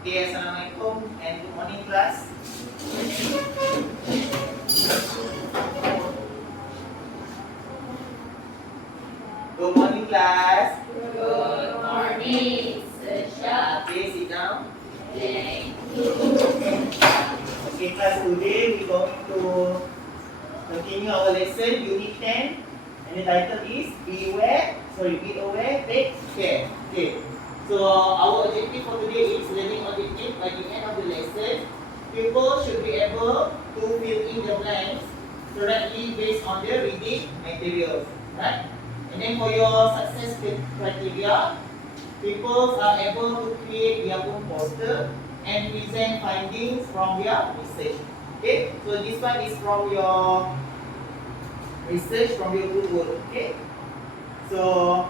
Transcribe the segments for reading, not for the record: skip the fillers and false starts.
Okay, Assalamualaikum and good morning class. Good morning class. Good morning, Sir. Okay, sit down. Thank Okay class, today we're going to continue our lesson, Unit 10. And the title is Be Aware, Take Care. Okay. So our objective for today is learning objective. By the end of the lesson, people should be able to fill in the blanks correctly based on the reading materials. Right? And then for your success criteria, people are able to create their own poster and present findings from their research. Okay, so this one is from your research from your group work. Okay, so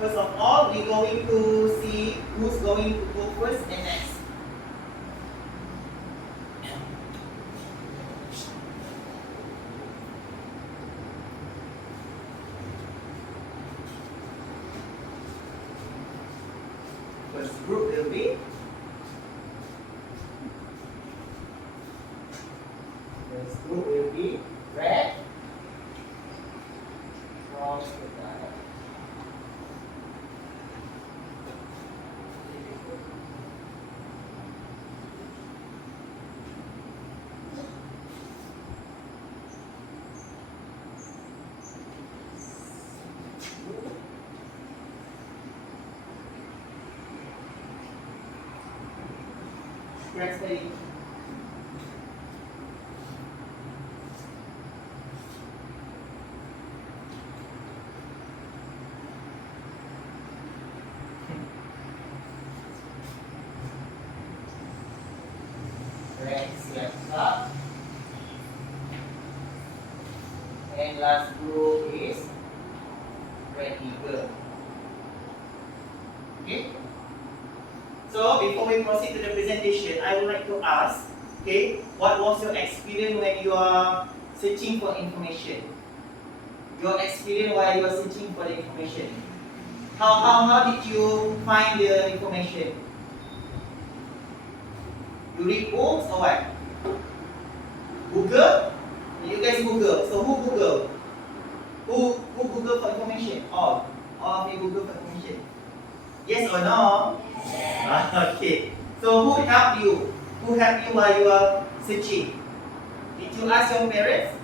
first of all, we're going to see who's going to go first and next. First group will be red, cross the dial. Press the red siap up. And last group is red eagle. Okay. So before we proceed to the presentation, I would like to ask, okay, what was your experience when you are searching for information? Your experience while you are searching for the information. How did you find the information? You read books or what? Google? You guys Google. So who Google? Who Google for information? All of you Google for information. Yes or no? Okay. So who helped you? Who helped you while you are searching? Did you ask your parents?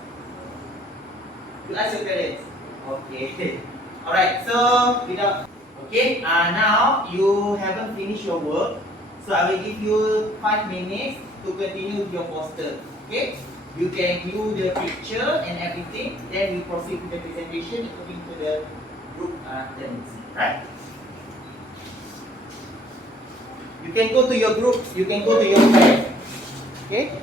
You ask your parents. Okay. Alright. So without. Okay. Now you haven't finished your work, so I will give you 5 minutes to continue with your poster. Okay. You can view the picture and everything. Then we proceed with the presentation according to the group tendency. Right? You can go to your groups, you can go to your friends. Okay?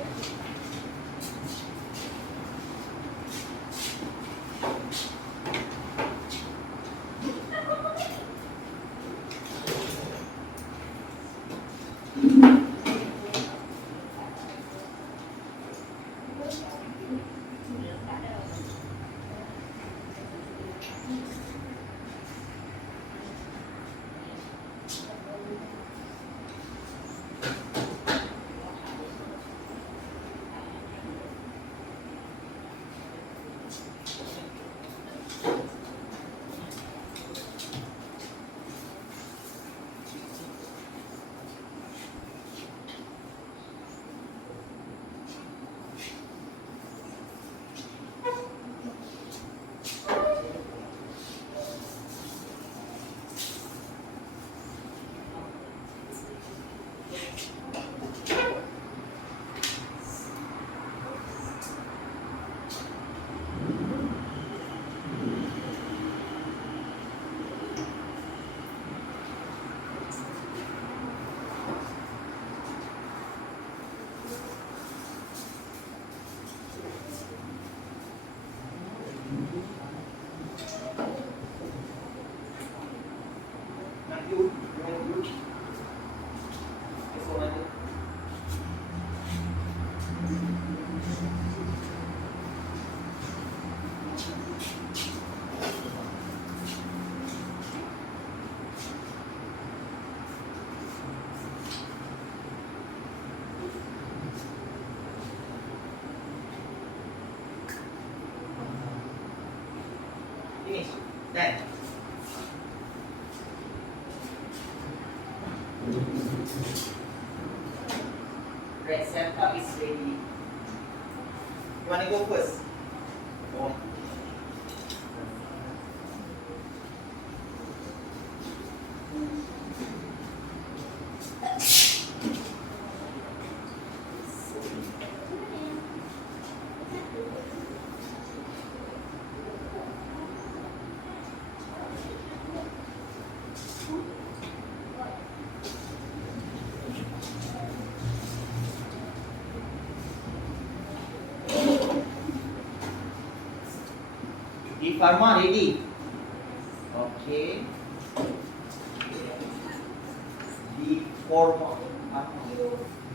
Done. Red setup is ready. You want to go first? Go on. D Pharma ready. Okay. D Pharma.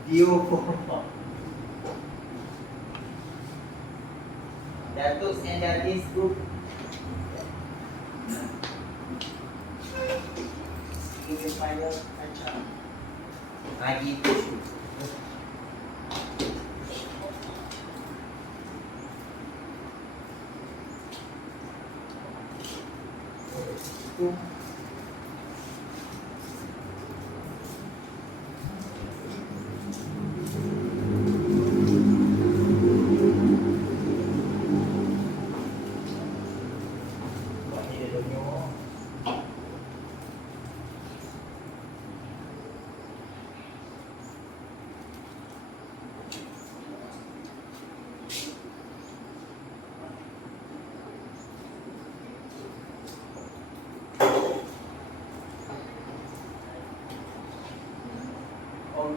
Dio Pharma. Datuk and Datis group. Give your final touch up. Lagi tu.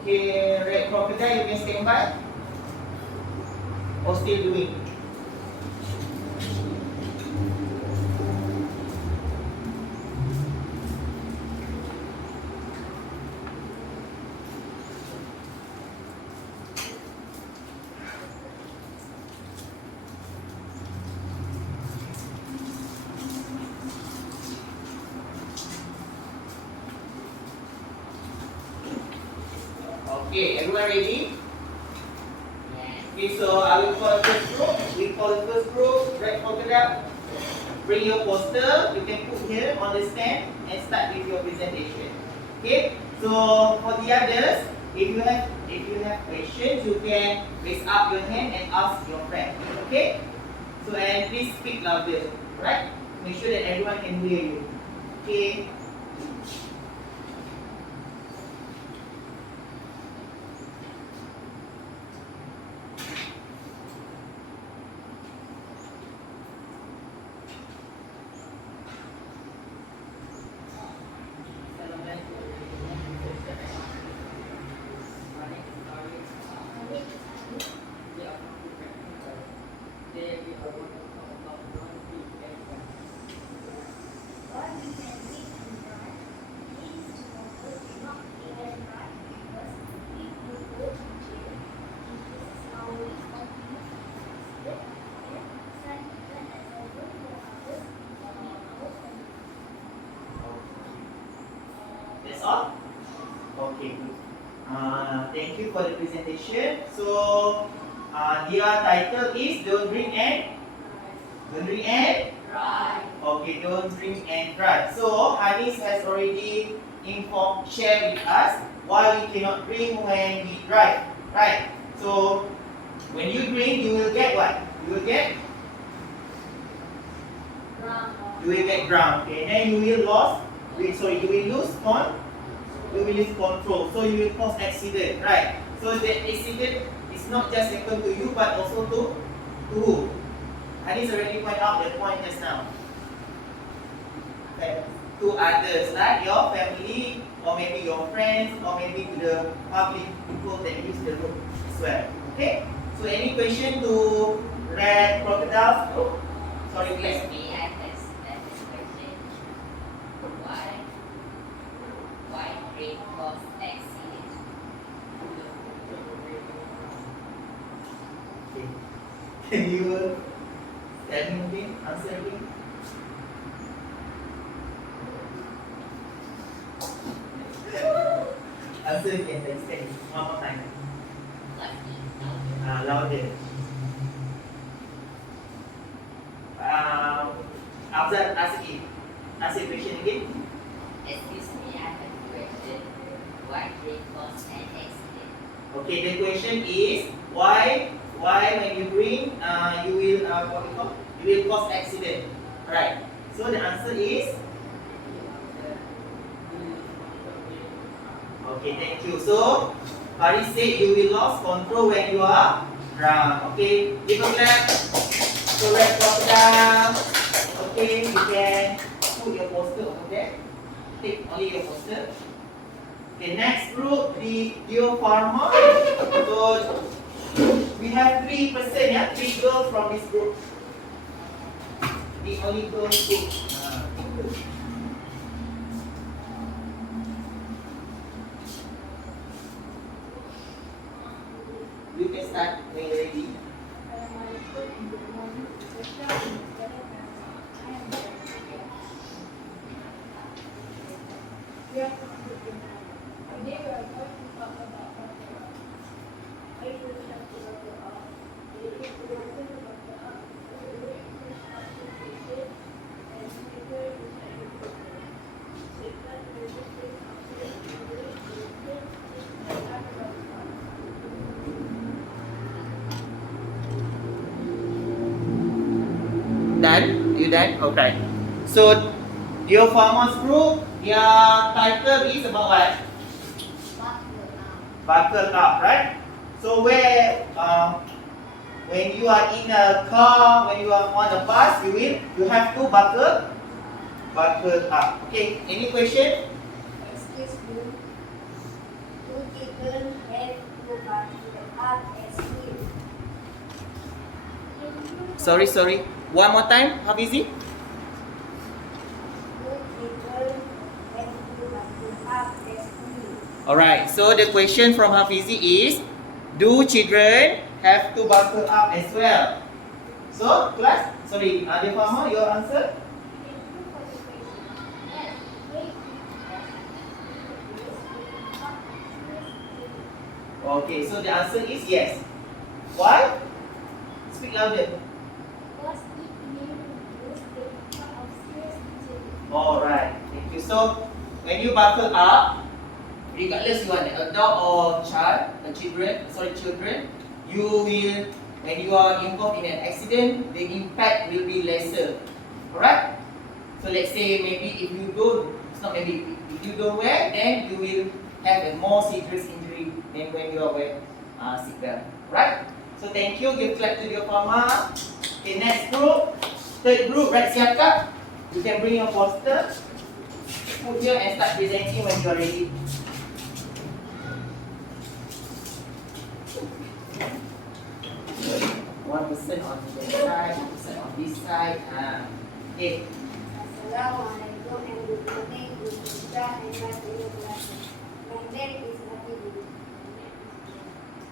Okay, red crocodile, you can stand by. Or still doing? Okay, everyone ready? Yes. Okay, so I will call the first group. We call the first group, red crocodile. Bring your poster, you can put here on the stand and start with your presentation. Okay, so for the others, if you have questions, you can raise up your hand and ask your friend. Okay? So and please speak louder, right? Make sure that everyone can hear you. Okay? That's all? Okay, good. Thank you for the presentation. So, their title is Don't Drink and Right. Okay, don't drink and drive. So, Hanis has already shared with us why we cannot drink when we drive. Right? So, when you drink, you will get what? You will get drunk. Okay, then you will lose control. So you will cause accident, right? So the accident is not just happen to you, but also to who? Hanis already point out the point just now. Okay. To others, like your family, or maybe your friends, or maybe to the public people that use the road as well. Okay? So any question to red crocodiles? Oh, sorry, Excuse please. me, I have this question. Why drink cause accident? Okay. Can you tell me again? Answer again? Answer again, let's say one more time. Louder. After ask again. Ask your question again. Excuse me, I have a question. Why train cause an accident? Okay, the question is why when you bring you will what we call you will cause accident. Right. So the answer is okay. Thank you. So Faris said you will lose control when you are drunk. Okay. Give a clap. So let's drop down. Okay. You can put your poster over there. Take only your poster. Okay, next group, the Geopharma. So we have 3%, yeah, 3 girls from this group. The only girls group. You can start when you're ready. Done? You done? Okay. So, Geopharma's group, their title is about what? Buckle up, right? So when you are in a car, when you are on a bus, you have to buckle up. Okay. Any question? Excuse me. Two people have to buckle up as well. Sorry. One more time. Hafizi? Two people have to buckle up as well. Alright. So the question from Hafizi is, do children have to buckle up as well? So class, sorry, Geopharma, your answer? Okay, so the answer is yes. Why? Speak louder. Alright, thank you. So, when you buckle up, regardless you are an adult or children, you will, when you are involved in an accident, the impact will be lesser. Alright? So let's say maybe if you don't wear, then you will have a more serious injury than when you are wearing seatbelt. Right? So thank you. Give clap to your farmer. Okay, next group. Third group, right, siapkah? You can bring your poster. Put here and start presenting when you are ready. One person on the side, 1% on this side. Okay. Assalamualaikum and good morning, good teacher and my fellow classmates. My name is Hafidin.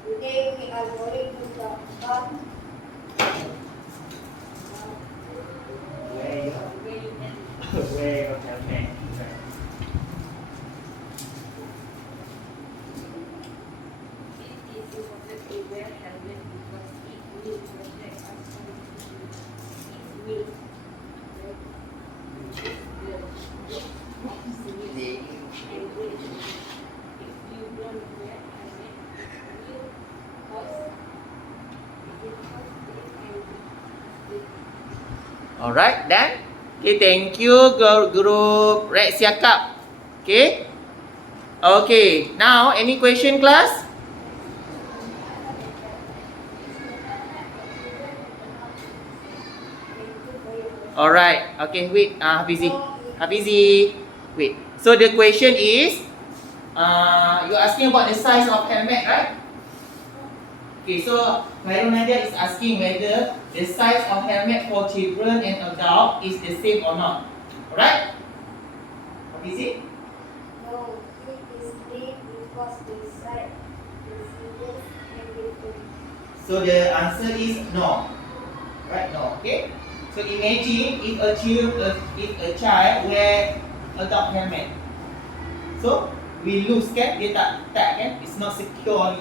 Today we are going to talk about Where your helmet. It is important to wear helmet because it will protect us from it will and will. If you don't wear helmet, it will cause Alright, done? Okay, thank you group Red Siakap. Okay? Okay, now any question class? Alright, okay, wait, Hafizi, wait. So the question is, you're asking about the size of helmet, right? Okay, so Khairul Nadia is asking whether the size of helmet for children and adults is the same or not. Alright? Hafizi? no, it is big because the side is serious and different. So the answer is no. Right? No. Okay? So imagine if a child wear adult helmet. So we lose kan? Dia tak kan? It's not secure.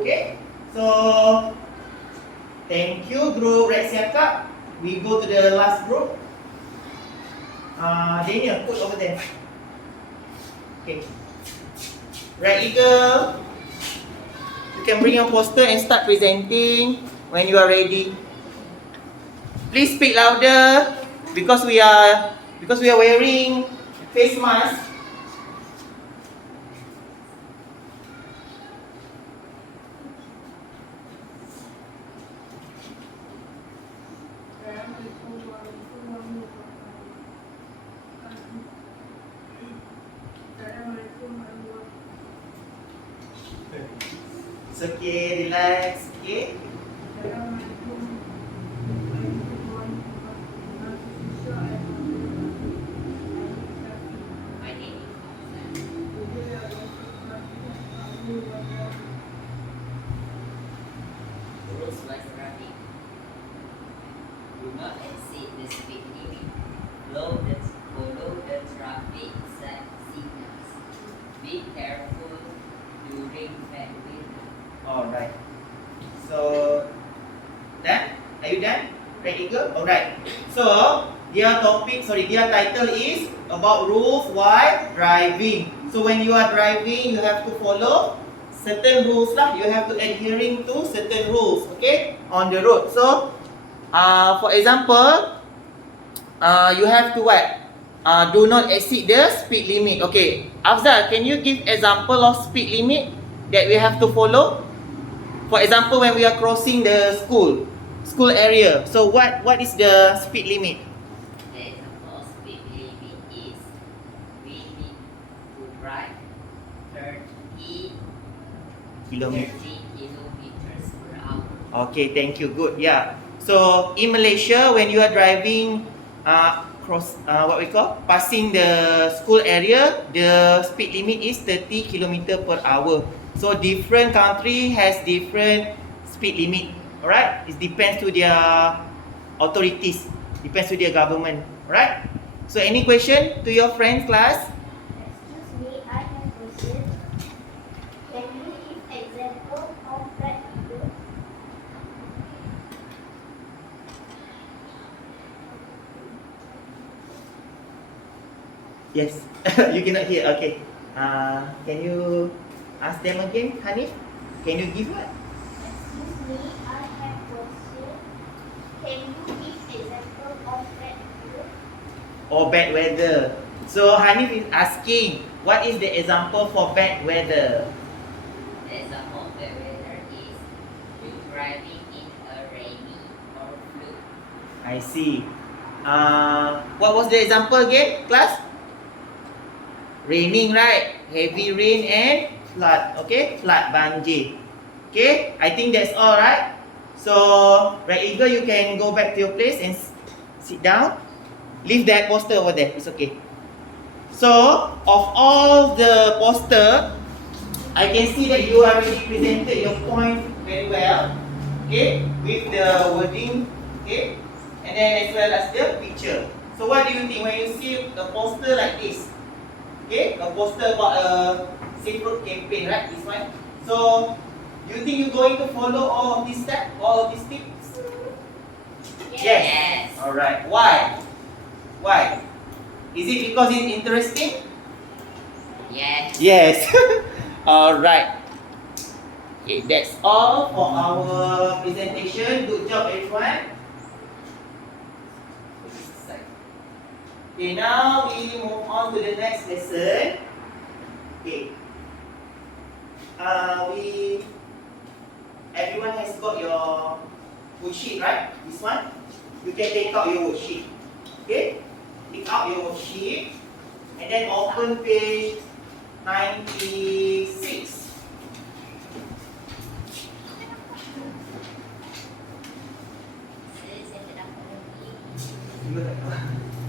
Okay? So thank you group Red Siakap. We go to the last group. Daniel, put over there. Okay. Right, Eagle. You can bring your poster and start presenting when you are ready. Please speak louder because we are wearing face mask. It's okay, relax, okay? My name is Hafsa. Rules was traffic. Do not exceed the speed limit. Follow the traffic signals. Be careful during bad weather. Alright. So, done? Are you done? Ready, go? Alright. So, their title is about rules while driving. So, when you are driving, you have to follow certain rules lah. You have to adhering to certain rules, okay, on the road. So, for example, you have to what? Do not exceed the speed limit. Okay, Afzal, can you give example of speed limit that we have to follow? For example, when we are crossing the school area. So what is the speed limit? The example speed limit is we need to drive 30 Kilometer. kilometers per hour. Okay, thank you. Good. Yeah. So in Malaysia, when you are driving, passing the school area, the speed limit is 30 kilometer per hour. So different country has different speed limit. Alright, it depends to their authorities, depends to their government. Alright. So any question to your friends, class? Excuse me, I have a question. Can you give example of that video? Yes. You cannot hear. Okay. Can you ask them again, Hanif? Can you give what? Excuse me, I have a question. Can you give example of that video? Or bad weather. So Hanif is asking, what is the example for bad weather? The example of the weather is you driving in a rainy or flood. I see. What was the example again, class? Raining, right? Heavy rain and flood. Okay, flood, banjir. Okay, I think that's all, right? So, Red Eagle, you can go back to your place and sit down. Leave that poster over there. It's okay. So, of all the poster, I can see that you already presented your point very well. Okay, with the wording. Okay, and then as well as the picture. So, what do you think when you see a poster like this? Okay, a poster about a safe road campaign, right? This one. So, do you think you're going to follow all of these steps, all of these tips? Yes. Alright. Why? Why? Is it because it's interesting? Yes. Yes. Alright. Okay, that's all for our presentation. Good job, everyone. Okay, now we move on to the next lesson. Okay. Everyone has got your worksheet, right? This one. You can take out your worksheet. Okay? Take out your worksheet and then open page 96.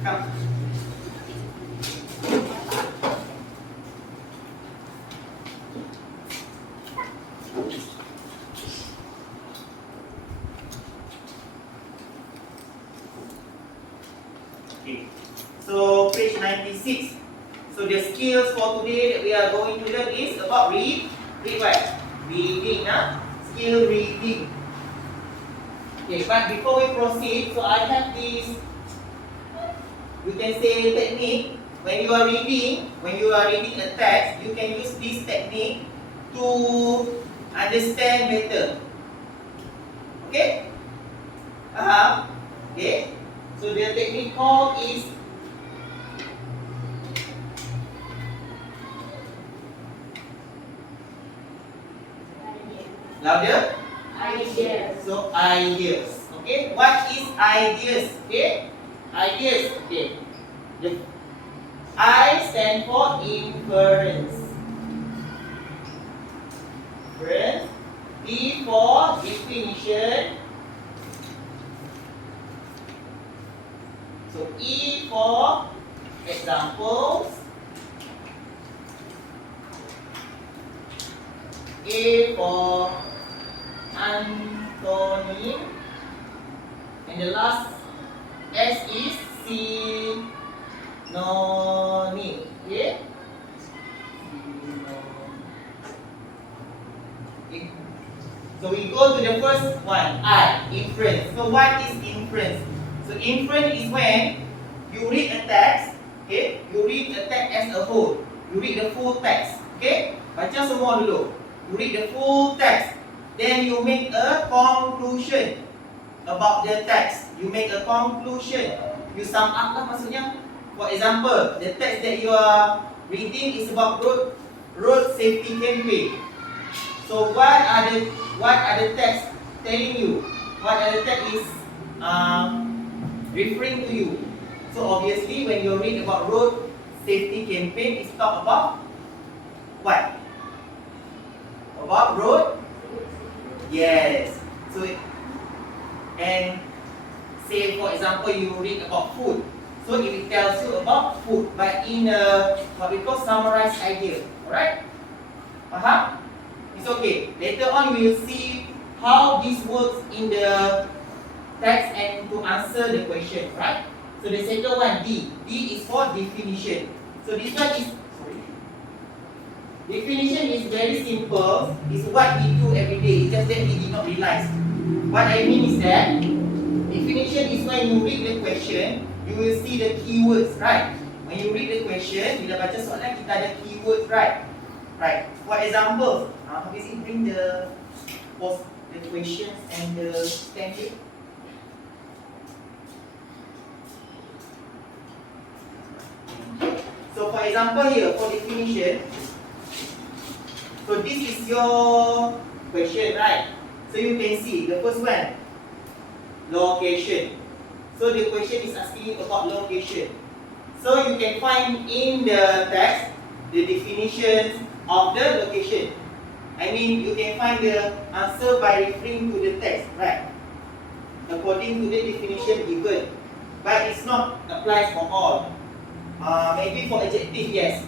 Come. Okay. So page 96. So the skills for today that we are going to learn is about read what? Reading, skill reading. Okay, but before we proceed, so I have this you can say technique. When you are reading a text, you can use this technique to understand better. Okay? Okay. So the technique called is louder. Ideas. So ideas. Okay. What is ideas? Okay. Ideas. Okay. The I stand for inference. Inference. D for definition. So E for examples. A for antonym. And the last S is synonym. Okay? Okay. So we go to the first one, I, inference. So what is inference? So inference is when you read a text, okay? You read a text as a whole. You read the full text, okay? Baca semua dulu. You read the full text. Then you make a conclusion about the text. You make a conclusion. You sum up lah maksudnya. For example, the text that you are reading is about road safety campaign. So what are the text telling you? What are the text is referring to you? So obviously, when you read about road safety campaign, it's talk about what? About road? Yes. So and say for example, you read about food. So it tells you about food, but in a what we call summarized idea. Alright? It's okay. Later on, we will see how this works in the text and to answer the question, right? So the second one, D. D is for definition. So this one is, definition is very simple. It's what we do every day. It's just that we did not realize. What I mean is that definition is when you read the question, you will see the keywords, right? When you read the question, bila baca soalan kita ada keywords, right? Right. For example, Hafiz, bring the questions and the template. So for example here, for definition, so this is your question, right? So you can see the first one, location. So the question is asking you about location. So you can find in the text the definitions of the location. I mean, you can find the answer by referring to the text, right? According to the definition given. But it's not applies for all. Maybe for adjective, yes.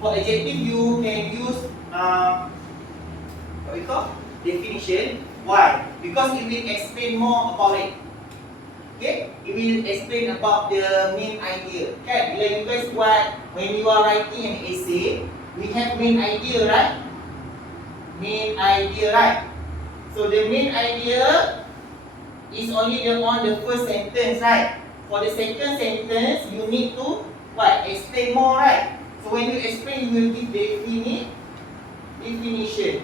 For adjective, you can use what we call definition. Why? Because it will explain more about it. Okay? It will explain about the main idea. Okay? Bila you guys buat, when you are writing an essay, we have main idea, right? Main idea, right? So the main idea is only on the first sentence, right? For the second sentence, you need to what? Explain more, right? So when you explain, you will give definition.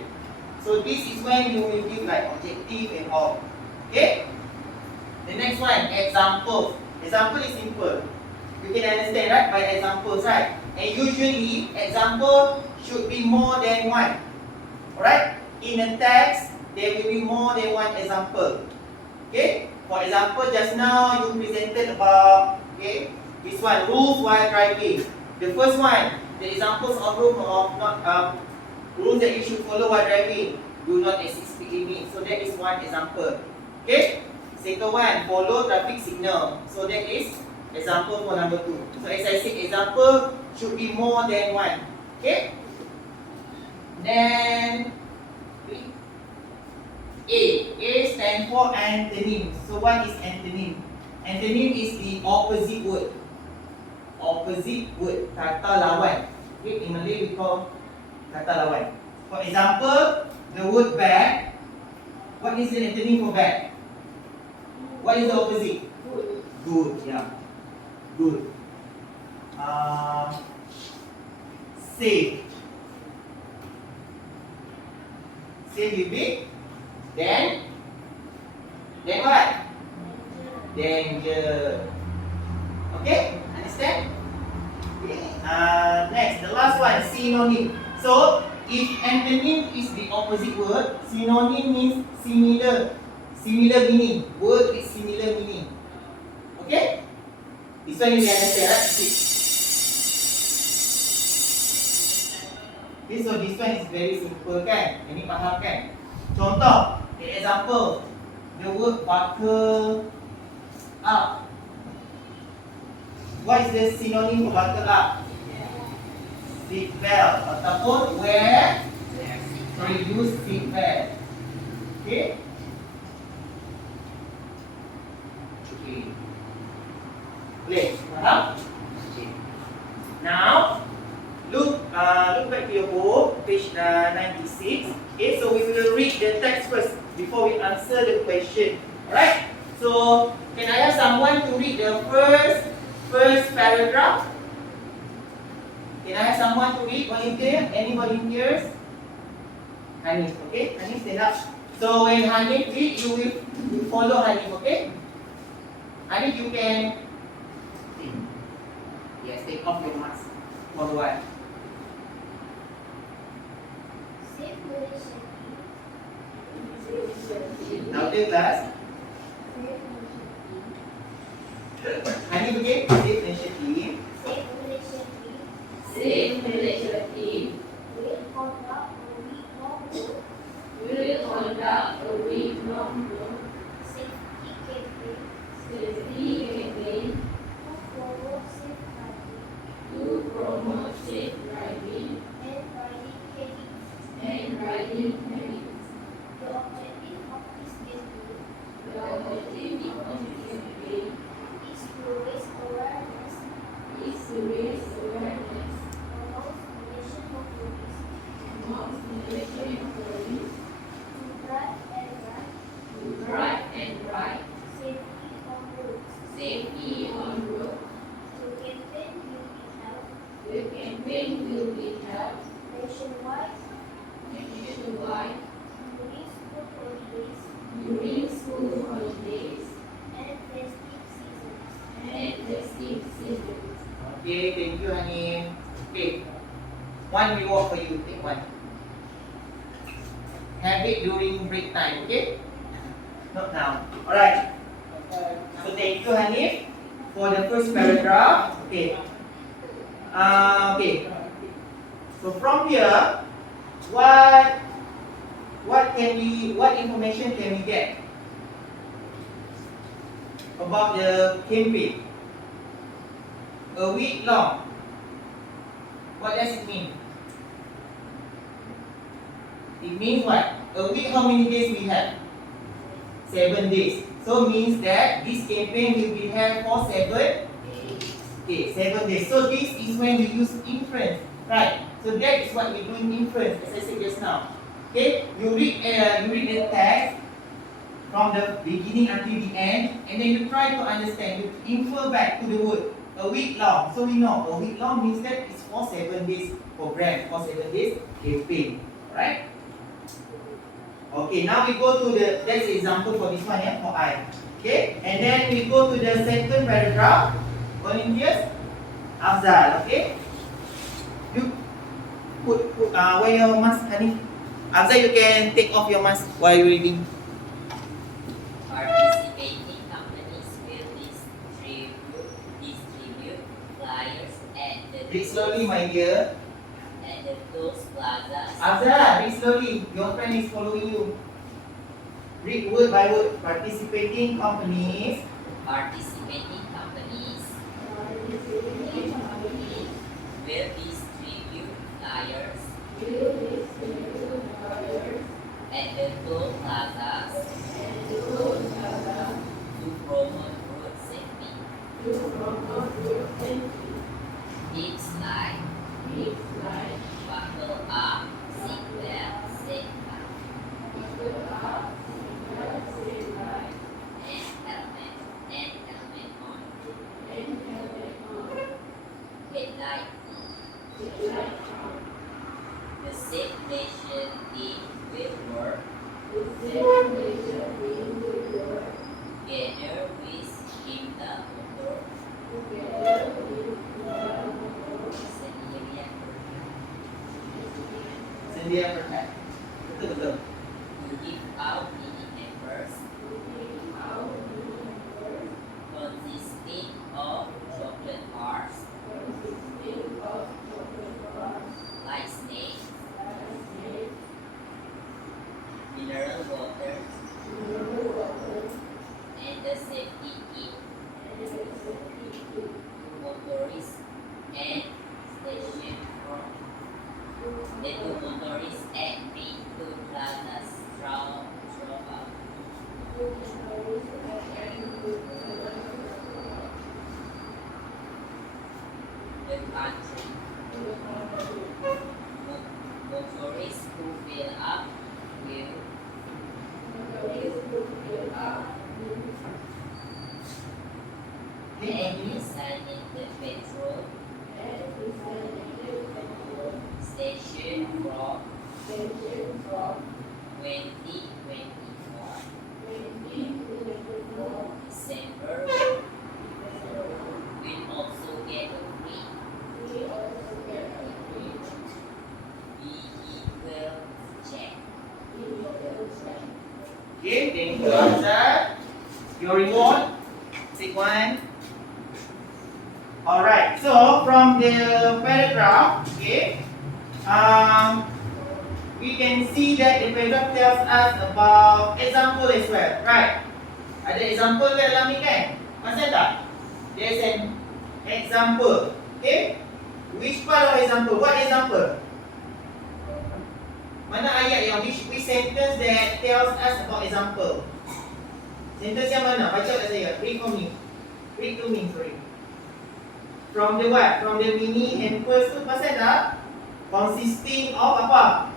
So this is when you will give like objective and all. Okay? The next one, example. Example is simple. You can understand, right? By examples, right? And usually, example should be more than one. Alright? In a text, there will be more than one example. Okay? For example, just now you presented about, okay, this one, rules while driving. The first one, the examples of rules rules that you should follow while driving. Do not exceed speed limit. So that is one example. Okay? Second one, follow traffic signal. So that is example for number 2. So as I said, example should be more than one. Okay? Then A stands for antonym. So what is antonym? Antonym is the opposite word. Opposite word, kata lawan. Okay, in Malay we call kata lawan. For example, the word bad. What is the antonym for bad? What is the opposite? Good. Good, yeah. Good. safe. Safe will be then what? Danger. Okay, understand? Okay. Next, the last one, synonym. So, if antonym is the opposite word, synonym means similar. Similar meaning. Word with similar meaning. Okay? This one you can understand, right? Okay, so this one is very simple kan? Ini faham kan? Contoh, example. The word buckle up. What is the synonym for buckle up? Seat belt ataupun wear, use seat belt. Okay? Okay. Boleh? Faham? Okay. Now, look back to your book, page 96. Okay, so we will read the text first before we answer the question. Alright? So, can I have someone to read the first paragraph? Can I have someone to read? Volunteer? Any volunteers? Hanif, okay? Hanif, stand up. So when Hanif read, you will follow Hanif, okay? Hanif, you can sing. Yes, take off your mask. For what? Save Malaysia. Louder, class. Hanif, okay? Save Nation Team. Save Malaysia. Save Malaysia team. Will conduct a week-long road Will conduct a week-long road safety campaign safety campaign to promote safe driving to promote safe driving and riding habits. and riding habits. The objective of this campaign The objective of this campaign is to raise awareness is to raise awareness amongst Malaysian motorists amongst Malaysian employees to drive and ride to drive and ride safely on roads. safely on road. The campaign will be held The campaign will be held nationwide nationwide during school holidays during school holidays and festive seasons. and festive seasons. Okay, thank you, Hanif. Okay. One reward for you. Take one. Have it during break time, okay? Not now. Alright. So thank you, Hanif, for the first paragraph. Okay. Okay. So from here, what information can we get about the campaign? A week long. What does it mean? It means what? A week, how many days we have? 7 days. So means that this campaign will be held for 7. Okay, 7 days. So this is when we use inference, right? So that is what we do in inference, as I said just now. Okay, you read the text from the beginning until the end, and then you try to understand. You infer back to the word. A week long. So we know a week long means that it's for 7 days program, for 7 days campaign. Alright? Okay, now we go to that's the example for this one, yeah, for I. Okay, and then we go to the second paragraph. Volunteers? Afzal, okay? You wear your mask, honey. Afzal, you can take off your mask while you're reading. Participating companies will distribute flyers at Read slowly, my dear. the closed plazas. Afzal, read slowly. Your friend is following you. Read word by word. Participating companies Participating companies will distribute flyers at the toll plazas to promote road safety. It's like buckle up, seatbelt, safe ride, and helmet on. daylight. The safe station team will work together with Inda untuk Sedia perkat. Betul. to give out mini hampers consisting of chocolate bars, like snakes, mineral water, and the safety kit to motorists and station from motorists at Pintu Plaza Strava. The country. Motorists who fill up will and resigning the petrol station from 2024 December will also get a free vehicle check. Okay, thank you, Hamzah. Your reward. Take one. Alright, so from the paragraph, okay, we can see that the paragraph tells us about example as well, right? Ada example ke dalam ni kan? Masih tak? There's an example, okay? Which part of example? What example? Mana ayat yang which sentence that tells us about example? Sentence yang mana? Baca kat saya. Read for me. Read to me, sorry. From the what? From the mini hampers tu pasal tak? Consisting of apa?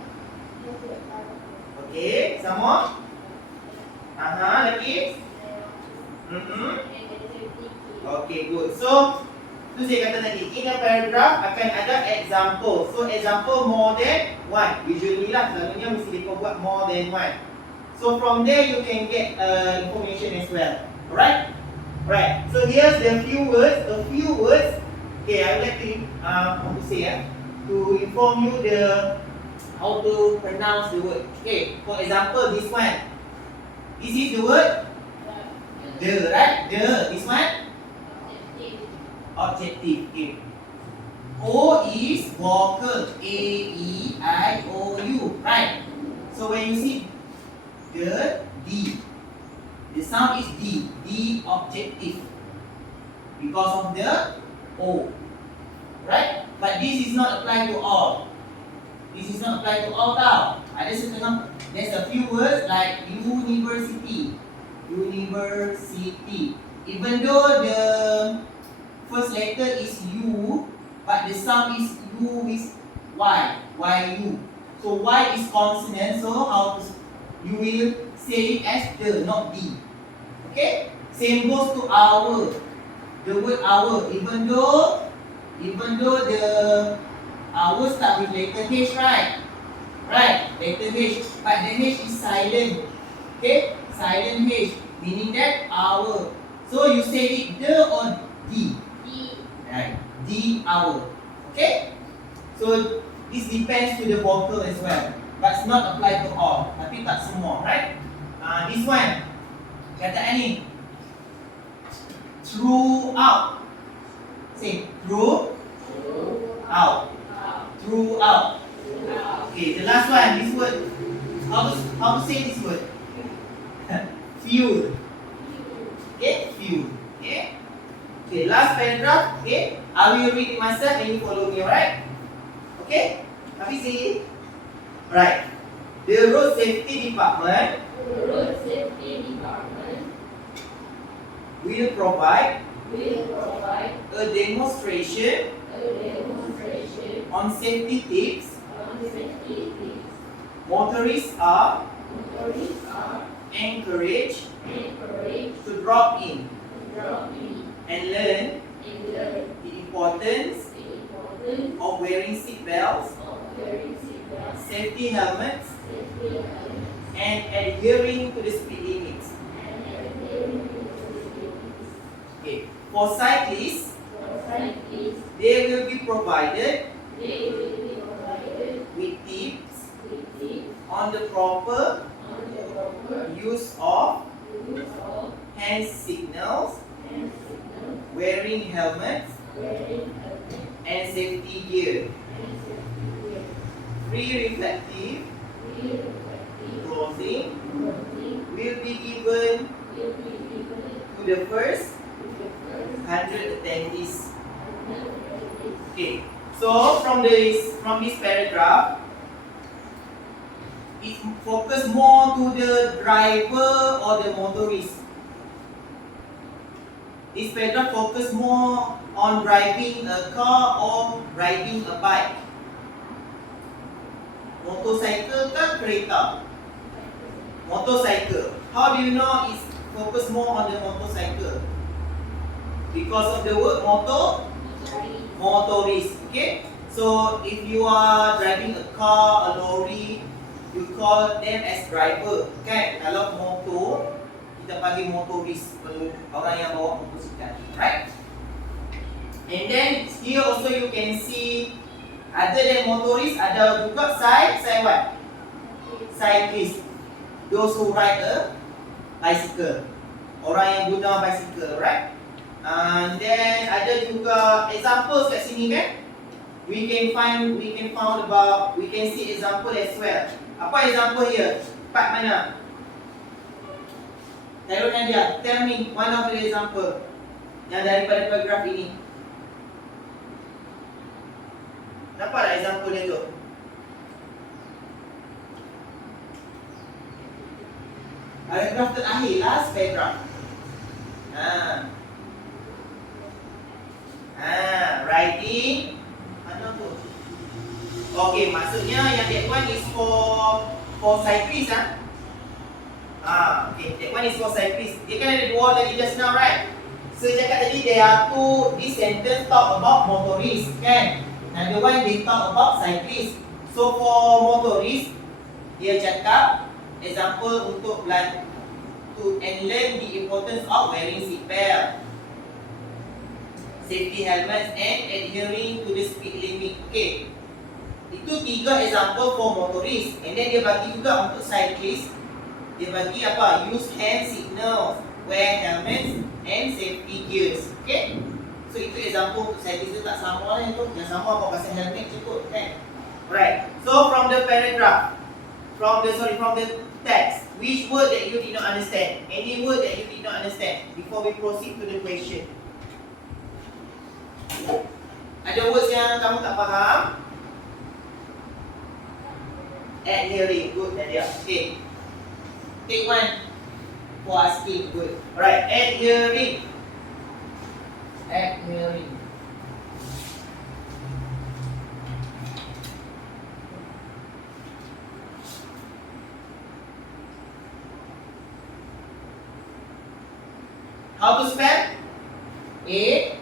Okay, sama? Aha, lagi? Okay, good. So, tu saya kata tadi, in a paragraph akan ada example. So, example more than one. Usually lah, selalunya mesti mereka buat more than one. So, from there you can get information as well. Alright? Right. So, here's the few words. A few words. Okay, I would like to, how to say to inform you how to pronounce the word. Okay, for example, this one. This is the word the, right? The, this one? Objective. Okay. O is vocal. A-E-I-O-U. Right? So when you see the D, the sound is D. D objective. Because of the O. Right? But this is not applied to all. This is not applied to all tau. Ada setengah, there's a few words like university. University. Even though the first letter is U, but the sound is U with Y. Y-U. So Y is consonant, so you will say it as the, not D. Okay? Same goes to our. The word our, even though the our start with letter H, right? Right, letter H, but the H is silent. Okay, silent H, meaning that our. So you say it the or D. Right, D our. Okay, so this depends to the vocal as well, but it's not applied to all. Tapi tak semua, right? This one, kataan ni. Throughout. Say throughout. Throughout. Okay, the last one, this word. How to say this word? Fuel. Okay, fuel. Okay. Okay, last paragraph. Okay, I will read it myself and you follow me, alright? Okay, Hafizi. Right. The road safety department will provide a demonstration on safety tips. Motorists are encouraged to drop in and learn the importance of wearing seat belts, safety helmets, and adhering to the speed limits. Okay. For cyclists, they will be provided with tips on the proper use of hand signals, wearing helmets, and safety gear. Free reflective clothing will be given to the first 100 attendees. Okay, so from this paragraph, it focus more to the driver or the motorist. This paragraph focus more on driving a car or riding a bike. Motorcycle kan kereta. Motorcycle. How do you know it's focus more on the motorcycle? Because of the word motorist. Okay. So if you are driving a car, a lorry, you call them as driver. Kan? Kalau motor, kita panggil motorist, orang yang bawa motosikal. Right? And then here also you can see, other than motorist, ada juga what? Cyclist. Those who ride a bicycle. Orang yang guna bicycle, right? And then ada juga examples kat sini kan? We can see example as well. Apa example here? Part mana? Khairul Nadia, tell me one of the example yang daripada paragraf ini. Nampak tak example dia tu? Paragraf terakhir, last paragraph. Riding. Mana tu? Okay, maksudnya yang that one is for cyclists okay, that one is for cyclists. Dia kan ada dua tadi just now, right? So cakap tadi this sentence talk about motorists, kan? Another one they talk about cyclists. So for motorists, dia cakap example untuk to learn the importance of wearing seat belt, safety helmets, and adhering to the speed limit. Okay, itu 3 example for motorists. And then dia bagi juga untuk cyclists, dia bagi apa? Use hand signals, wear helmets, and safety gears. Okay, so itu example untuk cyclists. Itu tak sama lah itu. Yang sama apa pasal helmet cukup, kan? Right. So from the paragraph, from the text, which word that you did not understand? Any word that you did not understand before we proceed to the question? Ada words yang kamu tak faham? Adhering, good Nadia. Okay, take one for asking, good. Alright, adhering. How to spell? Adhering.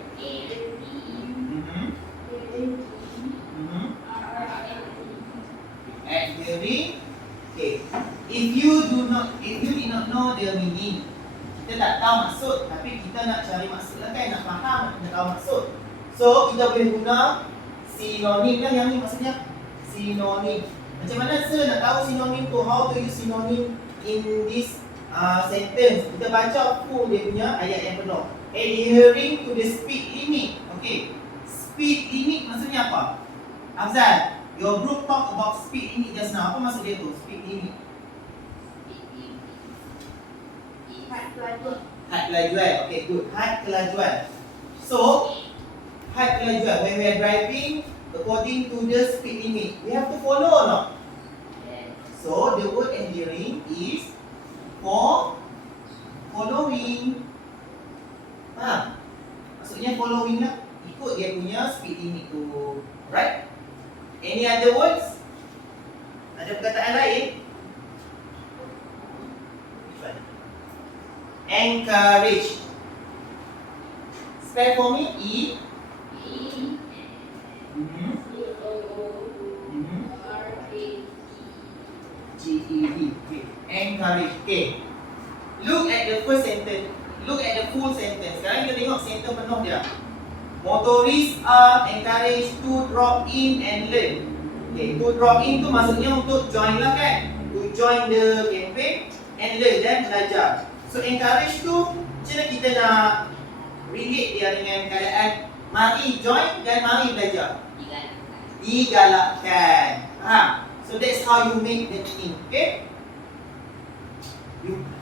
Okay. If you did not know the meaning, kita tak tahu maksud, tapi kita nak cari maksud lah kan, nak faham, nak tahu maksud. So kita boleh guna sinonim lah, yang ni maksudnya sinonim. Macam mana sir nak tahu sinonim tu? How to use synonym in this sentence? Kita baca full dia punya ayat yang penuh. Adhering to the speed limit. Okay, speed limit maksudnya apa? Afzal, your group talk about speed limit just now. Apa maksud dia tu? Speed limit. Had kelajuan. Okay, good. Had kelajuan. So, had kelajuan. When we are driving according to the speed limit, we have to follow or not? So, the word adhering is for following. Maksudnya following lah. Ikut dia punya speed limit tu. Right? Any other words? Ada perkataan lain? Encourage. Spell for me. Okay. Encourage. Okay. Look at the first sentence. Look at the full sentence. Sekarang kita tengok sentence penuh dia. Motorists are encouraged to drop in and learn. Okay, to drop in tu maksudnya untuk join lah kan. To join the campaign and learn dan belajar. So encourage tu macam mana kita nak relate dia dengan keadaan mari join dan mari belajar. Digalakkan. So that's how you make the meaning. Okay?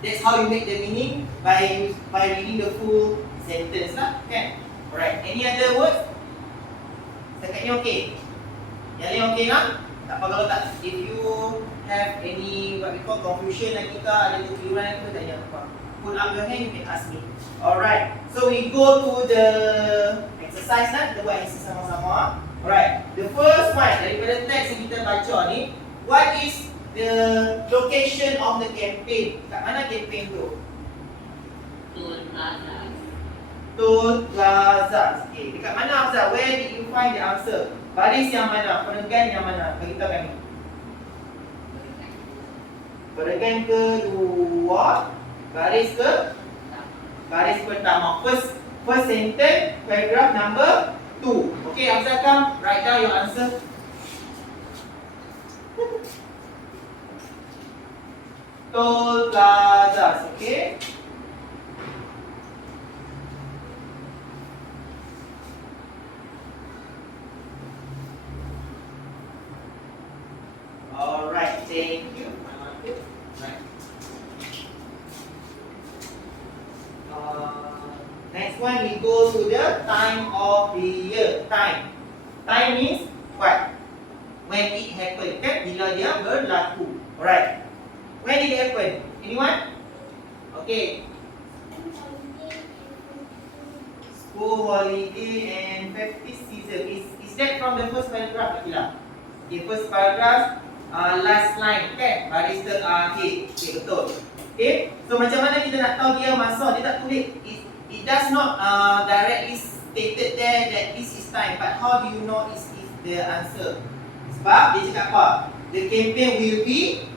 That's how you make the meaning by reading the full sentence lah, kan? Alright. Any other words? Setakat ni okay. Yang lain okay lah? Tak apa kalau tak. If you have any what we call confusion lagi ke, ada kekeliruan ke, tak payah apa. Put up your hand, you can ask me. Alright. So we go to the exercise lah. Kita buat exercise sama-sama. Alright. The first one daripada teks yang kita baca ni, what is the location of the campaign? Kat mana campaign tu? Toll Plaza. Okay. Dekat mana Afzal? Where did you find the answer? Baris yang mana? Peregan yang mana? Beritahu kami. Peregan kedua. Baris pertama. First sentence, paragraph number 2. Okay, Afzal, come write down your answer. Toll Plaza. Okay. Alright, thank you. Right. Next one, we go to the time of the year. Time means what? When it happened. Kan? Bila dia berlaku. Alright. When did it happen? Anyone? Okay. School holiday and festive season. Is that from the first paragraph? Okay, first paragraph. Last line kan, baris terakhir. Okay, betul. Okay, so macam mana kita nak tahu dia masa? Dia tak tulis. It does not directly stated there that this is time, but how do you know is the answer? Sebab dia cakap apa? The campaign will be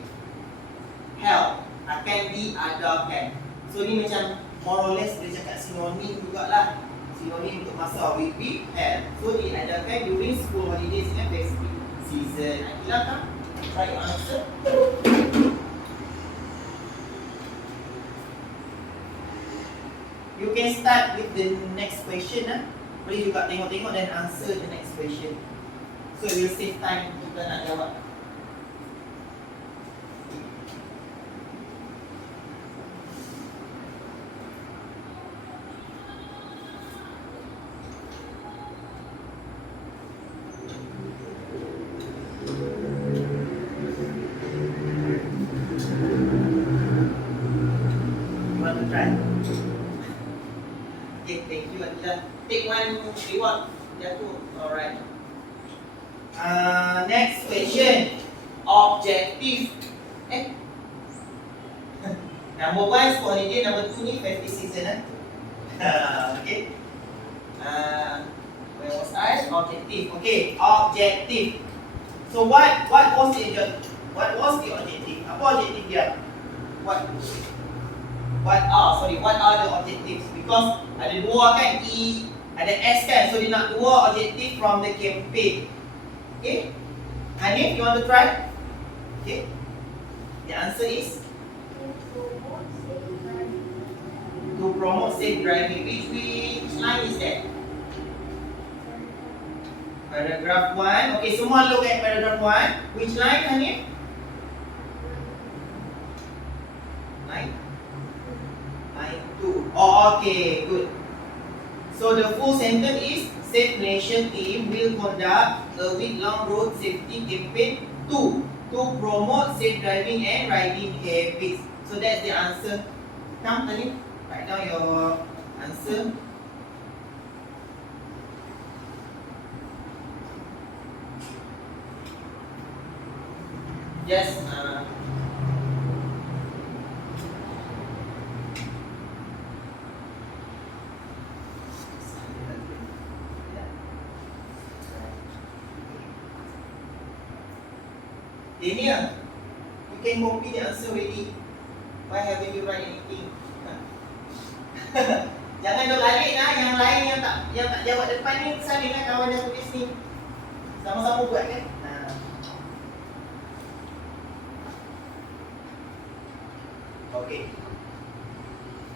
held, akan diadakan. So ni macam more or less dia cakap sinonim jugalah. Sinonim untuk masa will be held. So diadakan during school holidays and festive season. Itulah kan? Try your answer. You can start with the next question. Boleh juga tengok-tengok dan answer the next question. So it will save time kita nak jawab. Take one reward. Jatuh. Alright. Next question. Objective. Number 1 school holiday. Number 2 ni festive season. Okay. Where was I? Objective. Okay. Objective. So what was the objective? Apa objective dia? What are the objectives? Because ada dua kan, E, ada S kan, so dia nak dua objective from the campaign. Okay, Hanif, you want to try? Okay, the answer is to promote safe driving. Which line is that? Paragraph 1. Okay, semua look at paragraph 1. Which line, Hanif? Line 2. Oh, okay, good. So the full sentence is Safe Nation team will conduct a week-long road safety campaign to promote safe driving and riding habits. So that's the answer. Come, Hanif, write down your answer. Yes. Daniel, you You can copy the answer already. Why haven't you write anything? Jangan duk balik lah. Yang lain yang tak jawab depan ni, salin lah kawan yang tulis ni. Sama-sama buat kan? Okay.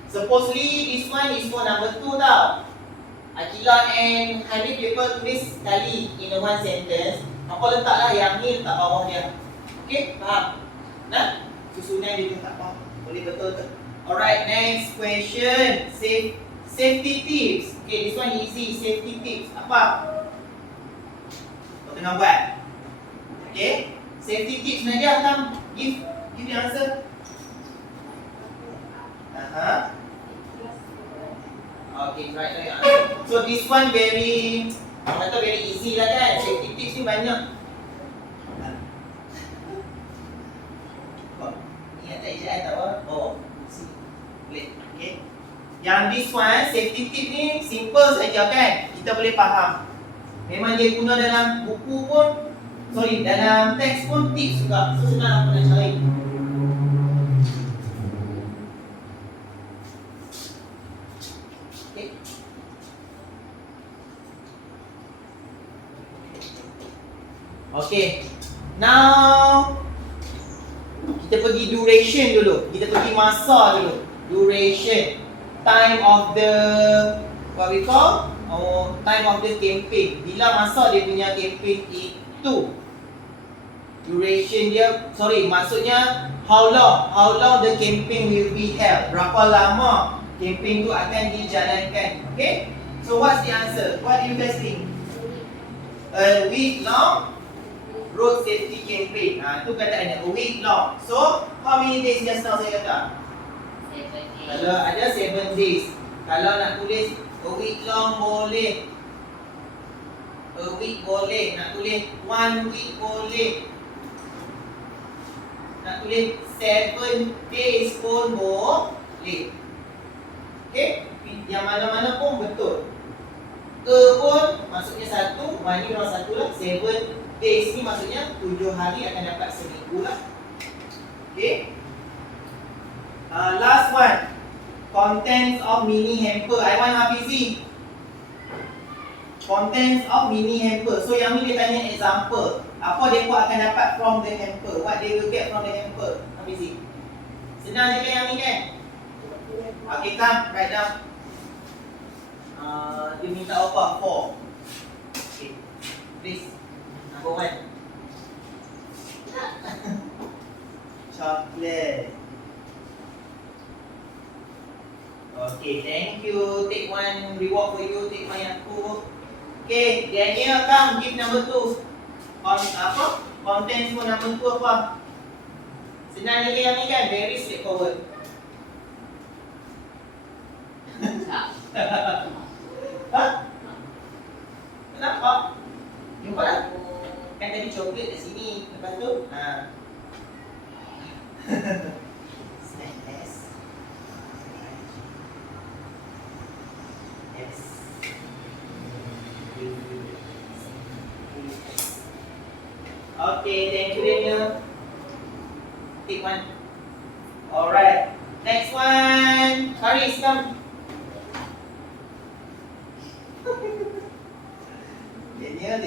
Supposedly this one is for number 2 tau. Aqilah and Hanif paper tulis sekali in a one sentence. Apa letaklah yang ni letak bawah dia. Okay, faham? Nah, susunan dia tak faham. Boleh betul tak? Alright, next question. Safety tips. Okay, this one easy. Safety tips. Apa? Kau tengah buat. Okay, safety tips Nadia, come give the answer. Okay, right now your answer. So this one very, kata very easy lah kan. Safety tips ni banyak. Ingat tak ijazah tak apa? Oh, boleh. Okay. Yang this one, safety tip ni simple saja kan. Kita boleh faham. Memang dia guna dalam buku pun, dalam teks pun tips juga. So senang apa nak cari. Okay, now kita pergi duration dulu. Kita pergi masa dulu. Duration, time of the what we call time of the campaign. Bila masa dia punya campaign itu. Duration dia, maksudnya how long the campaign will be held. Berapa lama campaign tu akan dijalankan. Okay, so what's the answer? What do you guys think? A week long road safety campaign. Tu kataannya a week long. So, how many days just now saya kata? 7 days. Kalau ada 7 days. Kalau nak tulis a week long boleh. A week boleh. Nak tulis 1 week boleh. Nak tulis 7 days pun boleh. Okay? Yang mana-mana pun betul. Pun maksudnya 1, 1 ni memang 1 lah. 7 days ni maksudnya 7 hari akan dapat seminggu lah. Okay. Last one. Contents of mini hamper. I want Hafizi. Contents of mini hamper. So yang ni dia tanya example. Apa mereka akan dapat from the hamper? What they will get from the hamper? Hafizi. Senang je kan yang ni kan? Okay, come write down. Dia minta apa? 4. Okay. Please. Number 1. Chocolate. Okay, thank you. Take one reward for you. Take one yang aku. Okay, Daniel, come give number 2. Apa? Content semua number 2 apa? Senang je yang ni kan? Very straightforward. Ha? Kenapa? Jumpa lah. Kan tadi coklat kat sini. Lepas tu stainless. Yes. Okay, thank you Daniel. Take one. Alright. Next one. Haris, come. Daniel.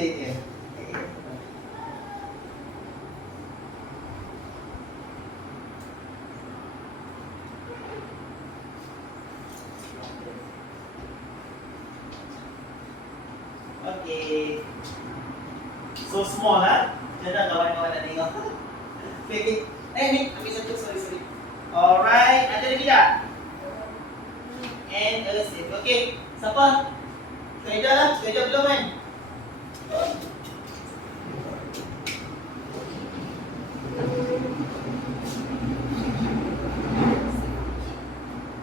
Okay. So small lah. Jangan kawan-kawan nak tengok. Okay. Ni ambil satu. Sorry. Alright. Ada lagi tak? And a save. Okay. Siapa? Syaidah lah. Syaidah belum kan?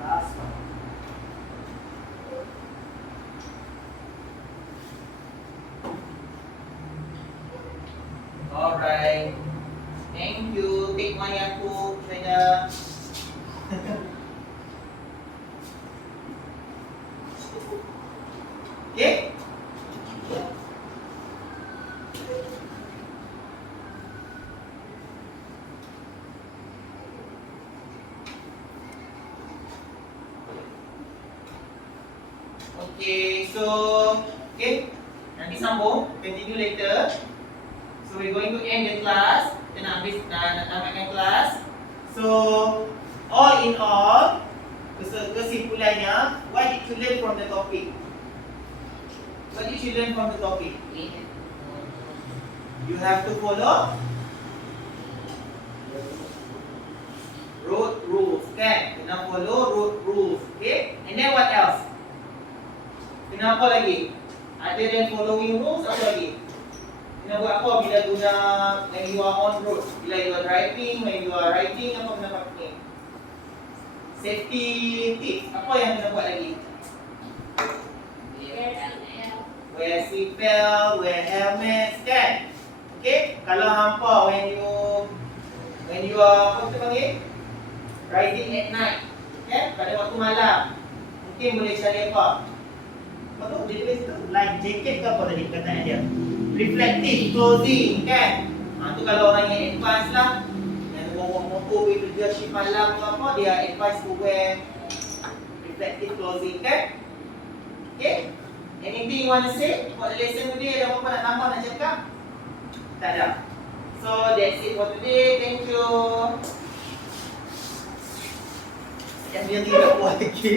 Last one. Alright. Thank you. Take one yang aku, Syaidah. Okay? Okay, so okay, nanti sambung, continue later. So we're going to end the class. Kita nak tamatkan kelas. So all in all, kesimpulannya, what did you learn from the topic? What did you learn from the topic? We have You have to follow road rules, kan? Kena follow road rules, okay? And then what else? Kena apa lagi? Other than following rules, apa lagi? Kena buat apa bila guna when you are on road? Bila you are driving, when you are riding, apa kena buat ni? Safety tips, apa yang kena buat lagi? wear helmet. Wear seatbelt, wear helmet, kan? Okay? Kalau hampa when you are apa kita panggil? Riding at night, kan? Pada waktu malam, mungkin boleh cari apa? Apa tu? Dia tulis tu life jacket ke apa tadi kataan dia? Reflective clothing, kan? Tu kalau orang yang advance lah, yang bawa motor pergi kerja shift malam ke apa, dia advance to wear reflective clothing, kan? Okay? Anything you want to say for the lesson today? Ada apa nak tambah, nak cakap? Tak ada. So that's it for today. Thank you. Yang dia tidak buat lagi.